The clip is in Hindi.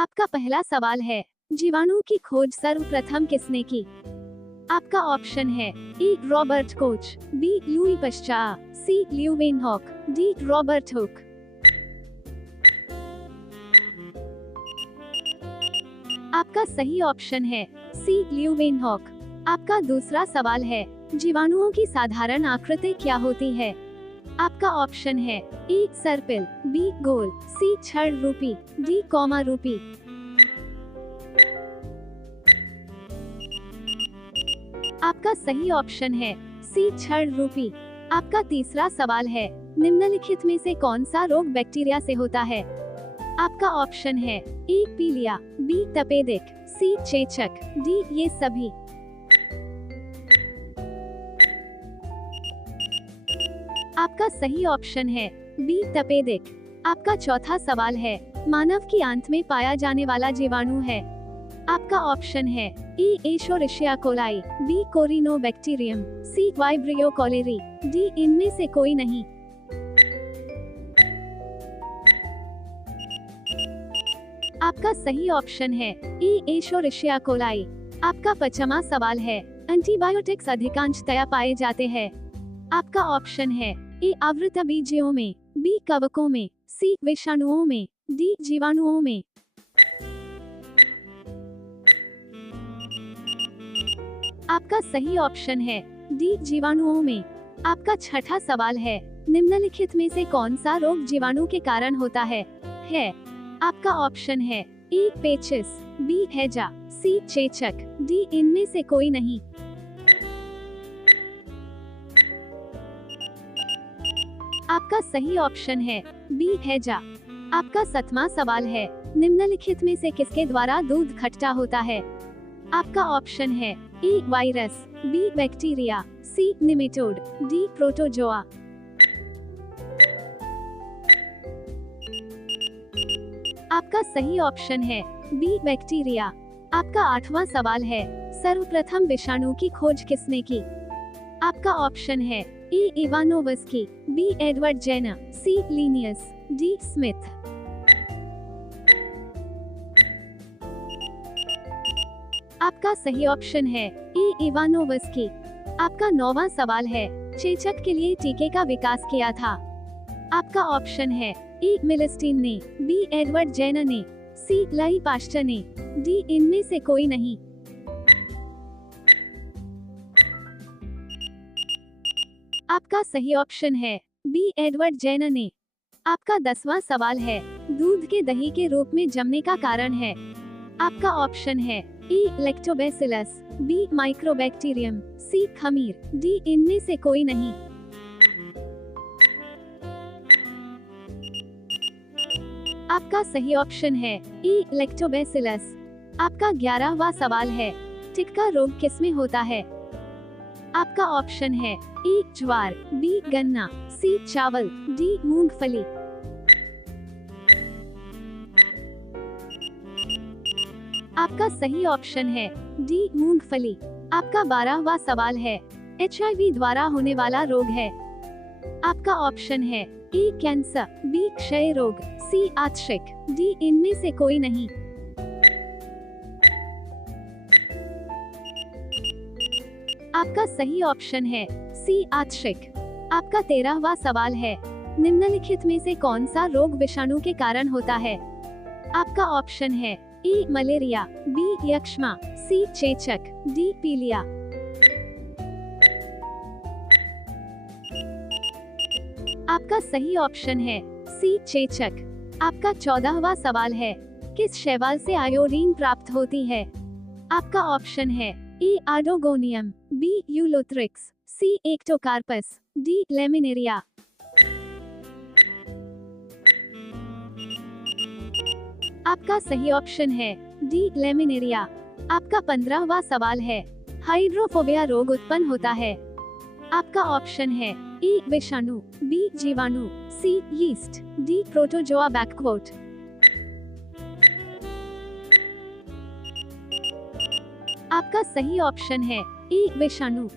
आपका पहला सवाल है, जीवाणु की खोज सर्वप्रथम किसने की? आपका ऑप्शन है ए रॉबर्ट कोच, बी लुई पश्चार, सी ल्यूवेनहॉक, डी रॉबर्ट हुक। आपका सही ऑप्शन है सी ल्यूवेनहॉक। आपका दूसरा सवाल है, जीवाणुओं की साधारण आकृति क्या होती है? आपका ऑप्शन है ए सर्पिल, बी गोल, सी छड़ रूपी, डी कॉमा रूपी। आपका सही ऑप्शन है सी छड़ रूपी। आपका तीसरा सवाल है, निम्नलिखित में से कौन सा रोग बैक्टीरिया से होता है? आपका ऑप्शन है ए पीलिया, बी तपेदिक, सी चेचक, डी ये सभी। आपका सही ऑप्शन है बी तपेदिक। आपका चौथा सवाल है, मानव की आंत में पाया जाने वाला जीवाणु है? आपका ऑप्शन है ए एशोरिशिया कोलाई, बी कोरिनोबैक्टीरियम, सी वाइब्रियो कॉलेरी, डी इनमें से कोई नहीं। आपका सही ऑप्शन है ए एशोरिशिया कोलाई। आपका 5वां सवाल है, एंटीबायोटिक्स अधिकांशतया पाए जाते हैं? आपका ऑप्शन है ए आवृतबीजियों में, बी कवकों में, सी विषाणुओं में, डी जीवाणुओं में। आपका सही ऑप्शन है डी जीवाणुओं में। आपका छठा सवाल है, निम्नलिखित में से कौन सा रोग जीवाणु के कारण होता है? आपका ऑप्शन है ए पेचिस, बी हैजा, सी चेचक, डी इनमें से कोई नहीं। आपका सही ऑप्शन है बी हैजा। आपका 7वां सवाल है, निम्नलिखित में से किसके द्वारा दूध खट्टा होता है? आपका ऑप्शन है ए वायरस, बी बैक्टीरिया, सी निमेटोड, डी प्रोटोजोआ। आपका सही ऑप्शन है बी बैक्टीरिया। आपका 8वां सवाल है, सर्वप्रथम विषाणु की खोज किसने की? आपका ऑप्शन है ए इवानोवस्की, बी एडवर्ड जेनर, सी लिनियस, डी स्मिथ। आपका सही ऑप्शन है ए इवानोवस्की। आपका 9वां सवाल है, चेचक के लिए टीके का विकास किया था? आपका ऑप्शन है ए मिलस्टीन ने, बी एडवर्ड जेनर ने, सी लाई पाश्चर ने, डी इनमें से कोई नहीं। आपका सही ऑप्शन है बी एडवर्ड जेनर ने। आपका 10वां सवाल है, दूध के दही के रूप में जमने का कारण है? आपका ऑप्शन है ए लैक्टोबैसिलस, बी माइक्रोबैक्टीरियम, सी खमीर, डी इनमें से कोई नहीं। आपका सही ऑप्शन है ए लैक्टोबैसिलस। आपका 11वां सवाल है, टिक्का रोग किसमें होता है? आपका ऑप्शन है ए ज्वार, बी गन्ना, सी चावल, डी मूंगफली। आपका सही ऑप्शन है डी मूंगफली। आपका 12वां सवाल है, HIV द्वारा होने वाला रोग है? आपका ऑप्शन है ए कैंसर, बी क्षय रोग, सी आंशिक, डी इनमें से कोई नहीं। आपका सही ऑप्शन है सी आंशिक। आपका 13वां सवाल है, निम्नलिखित में से कौन सा रोग विषाणु के कारण होता है? आपका ऑप्शन है ए मलेरिया, बी यक्ष्मा, सी चेचक, डी पीलिया। आपका सही ऑप्शन है सी चेचक। आपका 14वां सवाल है, किस शैवाल से आयोडीन प्राप्त होती है? आपका ऑप्शन है ए आडोगोनियम, बी यूलोथ्रिक्स, सी एक्टोकार्पस, डी लेमिनेरिया। आपका सही ऑप्शन है डी लेमिनेरिया। आपका 15वां सवाल है, हाइड्रोफोबिया रोग उत्पन्न होता है? आपका ऑप्शन है ए विषाणु, बी जीवाणु, सी यीस्ट, डी प्रोटोजोआ बैकवोट। आपका सही ऑप्शन है ए विषाणु।